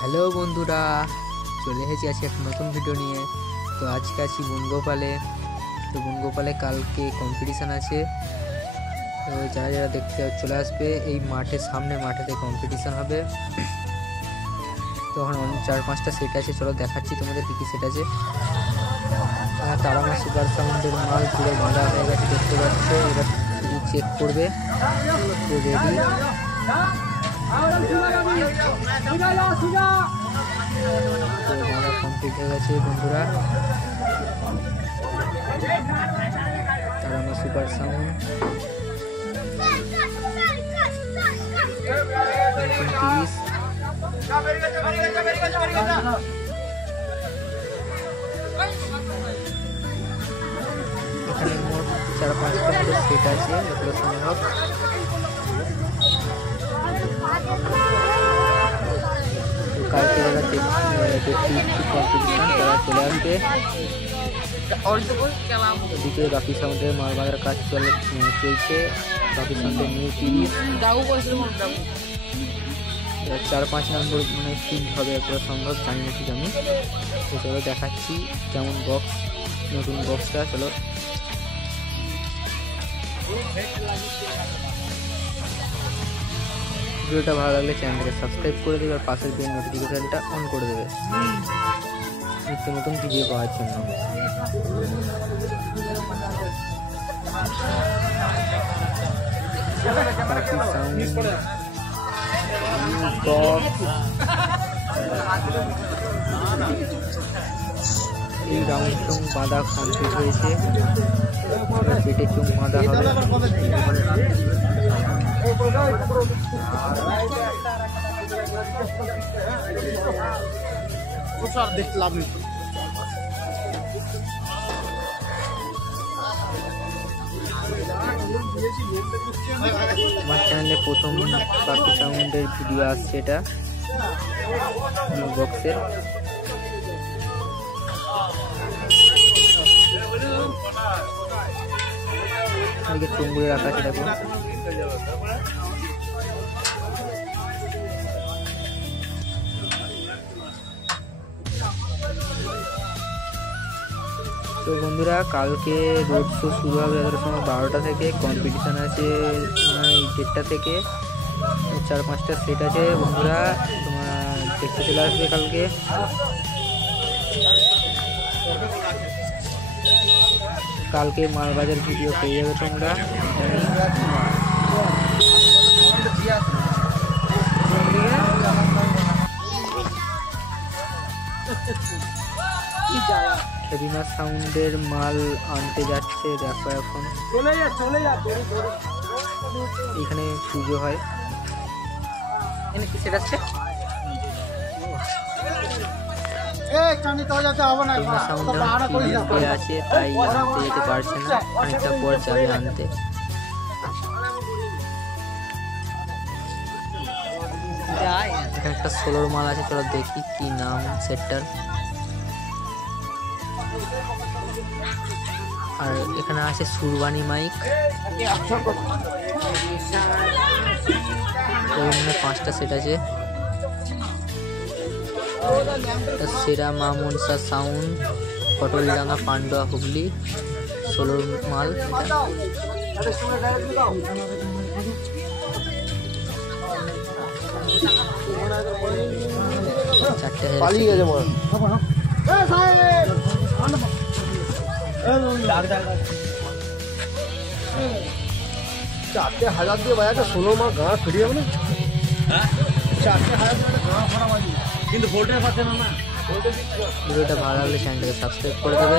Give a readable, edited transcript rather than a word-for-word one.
Hello বন্ধুরা, চলে এসেছি আজকে একটা নতুন ভিডিও নিয়ে। তো আজকে আছি বনগোপালে। তো বনগোপালে কালকে কম্পিটিশান আছে। তো যারা যারা দেখতে চলে আসবে, এই মাঠের সামনে মাঠেতে কম্পিটিশান হবে। তো এখন 4-5টা সেট আছে, চলো দেখাচ্ছি তোমাদের কী কী সেট আছে। তারামা সুপার সাউন্ডের মাল পুরো বাঁধা হয়ে গেছে, দেখতে পাচ্ছ। এবার শুধু চেক করবে। তো রেডি, কমপ্লিট হয়ে গেছে বন্ধুরা। Tara Maa super sound 30। এখানে মোট 4-5টা মতো সেট আছে যতটা সম্ভব। কালকে যারা কম্পিটিশন তারা চলে আসবে। ওদিকে বাকি সাউন্ডের মাল বাঁধার কাজ চলছে। বাকি সাউন্ডের নিউ 30। 4-5 নম্বর মানে ফিল্ড হবে এতটা সম্ভব, জানি না ঠিক আমি। তো চলো দেখাচ্ছি কেমন বক্স, নতুন বক্সটা। চলো ভিডিওটা ভালো লাগলে চ্যানেলটাকে সাবস্ক্রাইব করে দেবে আর পাশের বেল নোটিফিকেশনটা অন করে দেবে নিত্য নতুন ভিডিও পাওয়ার জন্য। এই রাউন্ড চুং বাঁধা কমপ্লিট হয়েছে, পেটে চুং বাঁধা হবে। আমার চ্যানেলে প্রথম বাকি সাউন্ডের ভিডিও আসছে, এটা বক্সের। চুঙ্গুরে রাখা আছে, দেখো। তো বন্ধুরা, কালকে রোড শো শুরু হবে সময় 12টা থেকে। কম্পিটিশান আছে মানে 1:30টা থেকে। 4-5টা সেট আছে বন্ধুরা, তোমার দেখতে চলে আসবে কালকে। কালকে মালবাজার ভিডিও পেয়ে যাবে তোমরা। হেভিমা সাউন্ডের মাল আনতে যাচ্ছে, দেখো। এখন এখানে পুজো হয়, সেটা আছে। আছে তাই আনতে যেতে পারছে না, অনেকটা পর যাবে আনতে। এখানে একটা সোলোর মাল আছে, চলো দেখি কি নাম সেটটার। আর এখানে আছে সুরবানি মাইক। 5টা সেট আছে। সেরা মা মনসা সাউন্ড, পটলডাঙ্গা, পান্ডুয়া, হুগলি। সোলোর মাল এটা। চারটে হাজার দিয়ে বাজাতে 16 মাস গাঁ ফিরে যাবে না। 4,000 কিন্তু ভোল্টেজ পাচ্ছে না। ভিডিওটা ভালো লাগলে চ্যানেলটাকে সাবস্ক্রাইব করে দেবে।